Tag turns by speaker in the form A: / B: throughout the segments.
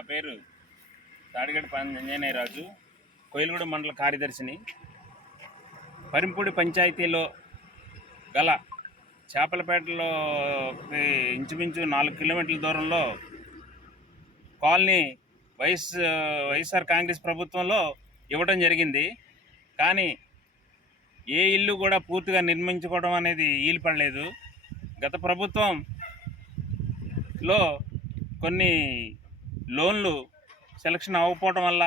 A: నా పేరు తాడిగడ్డ అంజనేయ రాజు. కోయిలగూడ మండల కార్యదర్శిని. పరింపూడి పంచాయతీలో గల చేపలపేటలో ఇంచుమించు నాలుగు కిలోమీటర్ల దూరంలో కాలనీ వైఎస్ వైఎస్ఆర్ కాంగ్రెస్ ప్రభుత్వంలో ఇవ్వడం జరిగింది. కానీ ఏ ఇల్లు కూడా పూర్తిగా నిర్మించుకోవడం అనేది వీలు పడలేదు. గత ప్రభుత్వంలో కొన్ని లోన్లు సెలక్షన్ అవ్వకపోవడం వల్ల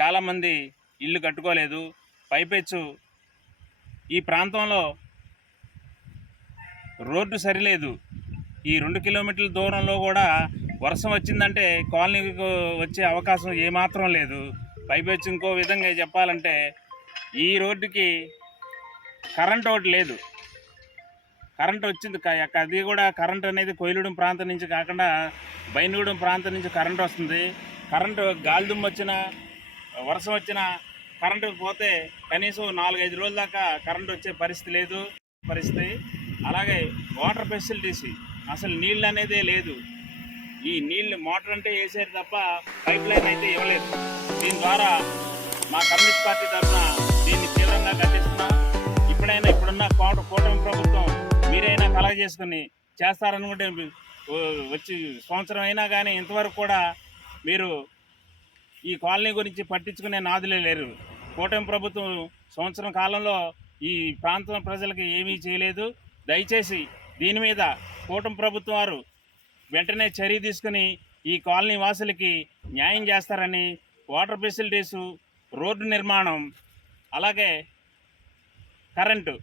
A: చాలామంది ఇల్లు కట్టుకోలేదు. పైపెచ్చు. ఈ ప్రాంతంలో రోడ్డు సరిలేదు. ఈ రెండు కిలోమీటర్ల దూరంలో కూడా వర్షం వచ్చిందంటే కాలనీకి వచ్చే అవకాశం ఏమాత్రం లేదు. పైపెచ్చు ఇంకో విధంగా చెప్పాలంటే ఈ రోడ్డుకి కరెంట్ ఒకటి లేదు. కరెంట్ వచ్చింది అది కూడా కరెంట్ అనేది కొయిలూడెం ప్రాంతం నుంచి కాకుండా బైనగూడెం ప్రాంతం నుంచి కరెంట్ వస్తుంది కరెంటు గాలిదుమ్మ వచ్చినా వర్షం వచ్చినా కరెంటు పోతే కనీసం నాలుగైదు రోజుల దాకా కరెంట్ వచ్చే పరిస్థితి లేదు. పరిస్థితి. అలాగే వాటర్ ఫెసిలిటీస్ అసలు నీళ్ళు అనేదే లేదు. ఈ నీళ్ళు మోటార్ అంటే వేసారు తప్ప పైప్ లైన్ అయితే ఇవ్వలేదు. దీని ద్వారా మా కమ్యూనిస్ట్ పార్టీ తరఫున మీరైనా చేసుకుని చేస్తారనుకుంటే వచ్చి సంవత్సరం అయినా కానీ ఇంతవరకు కూడా మీరు ఈ కాలనీ గురించి పట్టించుకునే నాదులే లేరు. కూటమి ప్రభుత్వం సంవత్సరం కాలంలో ఈ ప్రాంతం ప్రజలకు ఏమీ చేయలేదు. దయచేసి దీని మీద కూటమి ప్రభుత్వం వారు వెంటనే చర్య తీసుకుని ఈ కాలనీ వాసులకి న్యాయం చేస్తారని వాటర్ ఫెసిలిటీసు రోడ్డు నిర్మాణం అలాగే కరెంటు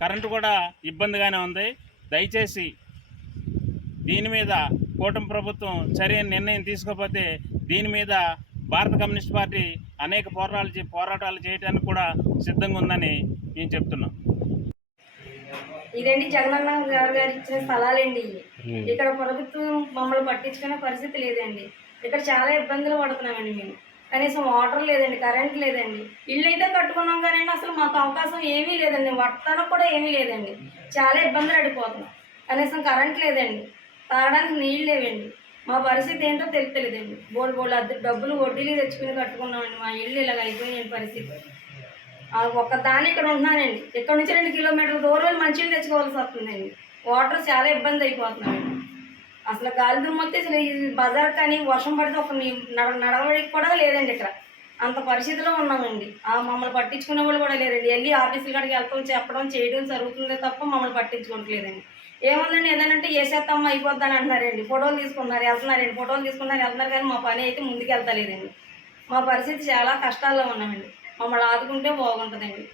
A: కరెంటు కూడా ఇబ్బందిగానే ఉంది. దయచేసి దీని మీద కూటమి ప్రభుత్వం సరైన నిర్ణయం తీసుకోకపోతే దీని మీద భారత కమ్యూనిస్ట్ పార్టీ అనేక పోరాటాలు పోరాటాలు చేయడానికి కూడా సిద్ధంగా ఉందని మేము చెప్తున్నాం.
B: ఇదండి జగనన్న గారు గారు ఇచ్చిన స్థలాలండి. ఇక్కడ ప్రభుత్వం మమ్మల్ని పట్టించుకునే పరిస్థితి లేదండి. ఇక్కడ చాలా ఇబ్బందులు పడుతున్నామండి మేము. కనీసం వాటర్ లేదండి కరెంట్ లేదండి. ఇల్లు అయితే కట్టుకున్నాం కానీ అసలు మాకు అవకాశం ఏమీ లేదండి వర్తానికి కూడా ఏమీ లేదండి. చాలా ఇబ్బందులు పడిపోతున్నాం. కనీసం కరెంట్ లేదండి. తాగడానికి నీళ్ళు లేవండి. మా పరిస్థితి ఏంటో తెలియలేదండి బోల్ బోల్ అద్దె డబ్బులు వడ్డీలు తెచ్చుకుని కట్టుకున్నామండి. మా ఇల్లు ఇలాగ అయిపోయింది పరిస్థితి. ఒక్క దాని ఇక్కడ ఉంటున్నానండి. ఇక్కడ నుంచి రెండు కిలోమీటర్ల దూరం మంచి మంచినీళ్ళు తెచ్చుకోవాల్సి వస్తుందండి. వాటర్ చాలా ఇబ్బంది అయిపోతున్నాయండి. అసలు గాలి దుమ్మొస్తే అసలు ఈ బజార్ కానీ వర్షం పడితే ఒక నడవడికి కూడా లేదండి ఇక్కడ. అంత పరిస్థితిలో ఉన్నామండి. ఆ మమ్మల్ని పట్టించుకునే వాళ్ళు కూడా లేరండి. వెళ్ళి ఆఫీసుల కాడికి వెళ్తాం చెప్పడం చేయడం జరుగుతుందే తప్ప మమ్మల్ని పట్టించుకోవట్లేదండి. ఏముందండి ఏదైనా వేసేస్తాం అయిపోద్దని అంటున్నారండి. ఫోటోలు తీసుకున్నారు వెళ్తున్నారండి. ఫోటోలు తీసుకున్నారు వెళ్తున్నారు కానీ మా పని అయితే ముందుకు వెళ్తలేదండి మా పరిస్థితి చాలా కష్టాల్లో ఉన్నామండి. మమ్మల్ని ఆదుకుంటే బాగుంటుందండి.